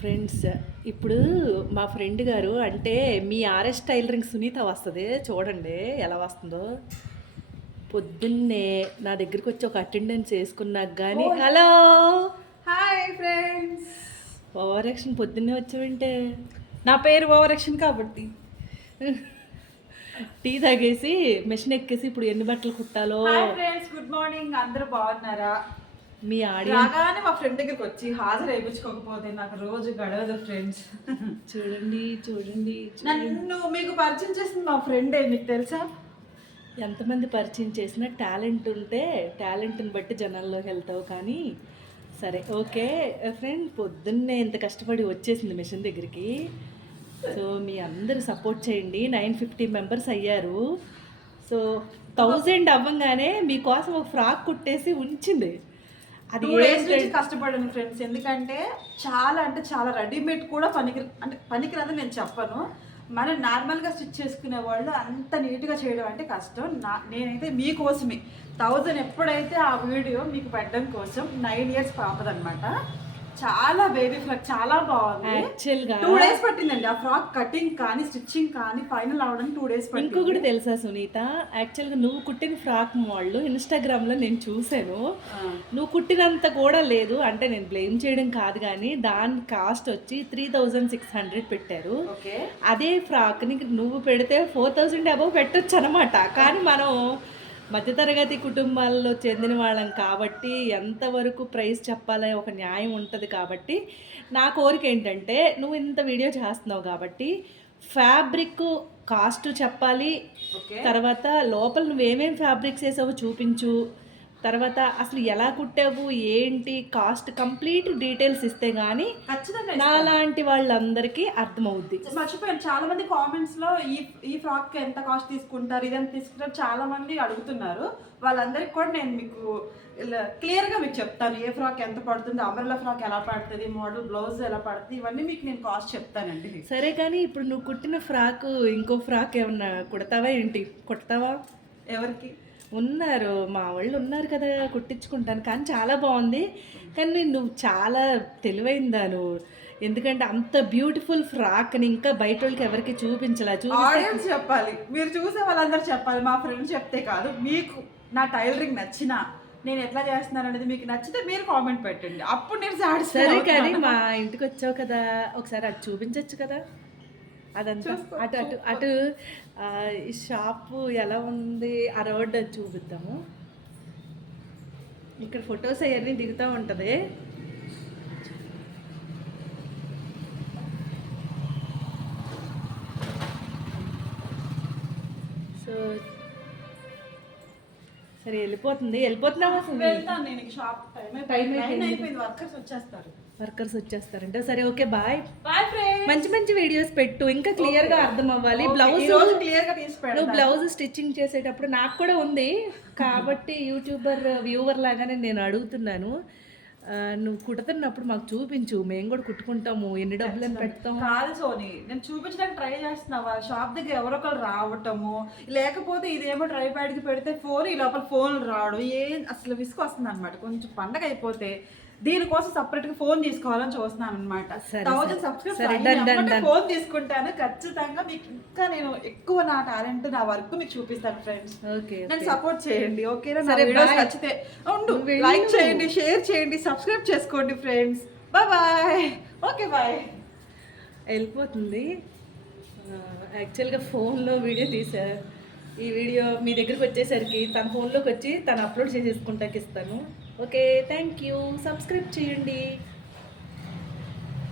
Friends, ఇప్పుడు మా friend గారు అంటే మీ ఆర్ఎస్ టైలరింగ్ సునీత వస్తుంది చూడండి ఎలా వస్తుందో. పొద్దున్నే నా దగ్గరికి వచ్చి ఒక అటెండెన్స్ వేసుకున్నాక కానీ hello hi friends. Over action పొద్దున్నే వచ్చావంటే నా పేరు ఓవర్ యాక్షన్ కాబట్టి టీ తాగేసి మెషిన్ ఎక్కేసి ఇప్పుడు ఎన్ని బట్టలు కుట్టాలో. Hi friends, good morning. అందరూ బాగున్నారా? మీ ఆడియో రాగానే మా ఫ్రెండ్ దగ్గరికి వచ్చి హాజరు వేయించుకోకపోతే నాకు రోజు గడవదు ఫ్రెండ్స్. చూడండి చూడండి నన్ను మీకు పరిచయం చేసింది మా ఫ్రెండే, మీకు తెలుసా? ఎంతమంది పరిచయం చేసినా టాలెంట్ ఉంటే టాలెంట్ని బట్టి జనాల్లోకి వెళ్తావు. కానీ సరే ఓకే ఫ్రెండ్, పొద్దున్నే ఇంత కష్టపడి వచ్చేసింది మిషన్ దగ్గరికి. సో మీ అందరు సపోర్ట్ చేయండి. 950 మెంబర్స్ అయ్యారు. సో 1000 అవ్వగానే మీకోసం ఒక ఫ్రాక్ కుట్టేసి ఉంచింది. అది 2 డేస్ నుంచి కష్టపడాను ఫ్రెండ్స్. ఎందుకంటే చాలా అంటే చాలా రెడీమేడ్ కూడా పనికిరాదని నేను చెప్పను. మనం నార్మల్గా స్టిచ్ చేసుకునే వాళ్ళు అంత నీట్గా చేయడం అంటే కష్టం. నేనైతే మీకోసమే 1000 ఎప్పుడైతే ఆ వీడియో మీకు పెట్టడం కోసం 9 ఇయర్స్ పాపదనమాట. చాలా బేబీ ఫ్రాక్ చాలా బాగుంది. యాక్చువల్గా 2 డేస్ పట్టిందండి ఆ ఫ్రాక్ కటింగ్ కానీ స్టిచ్చింగ్ కానీ ఫైనల్ అవడానికి 2 డేస్ పట్టింది. ఇంకొకటి తెలుసా సునీత, యాక్చువల్గా నువ్వు కుట్టిన ఫ్రాక్ మోడల్ ఇన్స్టాగ్రామ్లో నేను చూసాను. నువ్వు కుట్టినంత కూడా లేదు, అంటే నేను బ్లేమ్ చేయడం కాదు, కానీ దాని కాస్ట్ వచ్చి 3600 పెట్టారు. అదే ఫ్రాక్ని నువ్వు పెడితే 4000 అబౌవ్ పెట్టొచ్చు అనమాట. కానీ మనం మధ్యతరగతి కుటుంబాల్లో చెందిన వాళ్ళం కాబట్టి ఎంతవరకు ప్రైస్ చెప్పాలనే ఒక న్యాయం ఉంటుంది. కాబట్టి నా కోరిక ఏంటంటే, నువ్వు ఇంత వీడియో చేస్తున్నావు కాబట్టి ఫ్యాబ్రిక్ కాస్ట్ చెప్పాలి. తర్వాత లోపల నువ్వేమేమి ఫ్యాబ్రిక్స్ వేసావో చూపించు. తర్వాత అసలు ఎలా కుట్టావు ఏంటి కాస్ట్ కంప్లీట్ డీటెయిల్స్ ఇస్తే గానీ నాలాంటి వాళ్ళందరికీ అర్థమవుద్ది. మర్చిపోయాను, చాలా మంది కామెంట్స్ లో ఈ ఫ్రాక్ ఎంత కాస్ట్ తీసుకుంటారు, ఇదంతా తీసుకుంటారు చాలా మంది అడుగుతున్నారు. వాళ్ళందరికీ కూడా నేను మీకు క్లియర్ గా మీకు చెప్తాను. ఏ ఫ్రాక్ ఎంత పడుతుంది, అంబ్రెల్లా ఫ్రాక్ ఎలా పడుతుంది, మోడల్ బ్లౌజ్ ఎలా పడుతుంది, ఇవన్నీ మీకు నేను కాస్ట్ చెప్తానండి. సరే, కానీ ఇప్పుడు నువ్వు కుట్టిన ఫ్రాక్ ఇంకో ఫ్రాక్ ఏమన్నా కుడతావా ఏంటి? కుడతావా? ఎవరికి ఉన్నారు, మా వాళ్ళు ఉన్నారు కదా, కుట్టించుకుంటాను. కానీ చాలా బాగుంది. కానీ నువ్వు చాలా తెలివైందాను. ఎందుకంటే అంత బ్యూటిఫుల్ ఫ్రాక్ని ఇంకా బయట వాళ్ళకి ఎవరికి ఆడియన్స్ చెప్పాలి, మీరు చూసే వాళ్ళందరూ చెప్పాలి. మా ఫ్రెండ్స్ చెప్తే కాదు, మీకు నా టైలరింగ్ నచ్చినా నేను ఎట్లా చేస్తున్నాను అనేది మీకు నచ్చితే మీరు కామెంట్ పెట్టండి, అప్పుడు నేను సరే. కానీ మా ఇంటికి వచ్చావు కదా, ఒకసారి అది చూపించవచ్చు కదా. అదంతా అటు అటు అటు ఈ షాపు ఎలా ఉంది ఆ రోడ్ చూపిద్దాము. ఇక్కడ ఫొటోస్ అవన్నీ దిగుతూ ఉంటుంది. సో సరే, వెళ్ళిపోతున్నావా? వర్కర్స్ వచ్చేస్తారంటే సరే ఓకే, బాయ్. మంచి మంచి వీడియోస్ పెట్టు, ఇంకా క్లియర్ గా అర్థం అవ్వాలి. బ్లౌజ్ స్టిచ్చింగ్ చేసేటప్పుడు నాకు కూడా ఉంది కాబట్టి వ్యూవర్ లాగానే నేను అడుగుతున్నాను. నువ్వు కుడుతున్నప్పుడు మాకు చూపించు, మేము కూడా కుట్టుకుంటాము. ఎన్ని డబ్బులు అని పెడతాం కాదు సోని, నేను చూపించడానికి ట్రై చేస్తున్నా. వాళ్ళ షాప్ దగ్గర ఎవరొకరు రావటము, లేకపోతే ఇదేమో ట్రై ప్యాడ్కి పెడితే ఫోన్, ఈ లోపల ఫోన్ రావడం, అసలు విసుగు వస్తుంది అనమాట. కొంచెం పండగ అయిపోతే దీనికోసం సపరేట్ గా ఫోన్ తీసుకోవాలని చూస్తున్నాను అనమాట. 1000 సబ్స్క్రైబర్స్ ఫోన్ తీసుకుంటాను ఖచ్చితంగా. మీకు ఇంకా నేను ఎక్కువ నా టాలెంట్, నా వర్క్ మీకు చూపిస్తాను ఫ్రెండ్స్. నన్ను సపోర్ట్ చేయండి ఓకేనా? నచ్చితే లైక్ చేయండి, షేర్ చేయండి, సబ్స్క్రైబ్ చేసుకోండి ఫ్రెండ్స్. బాయ్. Okay bye. వెళ్ళిపోతుంది. యాక్చువల్గా ఫోన్లో వీడియో తీసా. ఈ వీడియో మీ దగ్గరికి వచ్చేసరికి తన ఫోన్లోకి వచ్చి తను అప్లోడ్ చేసేసుకుంటాకి ఇస్తాను. Okay, thank you. సబ్స్క్రైబ్ చేయండి.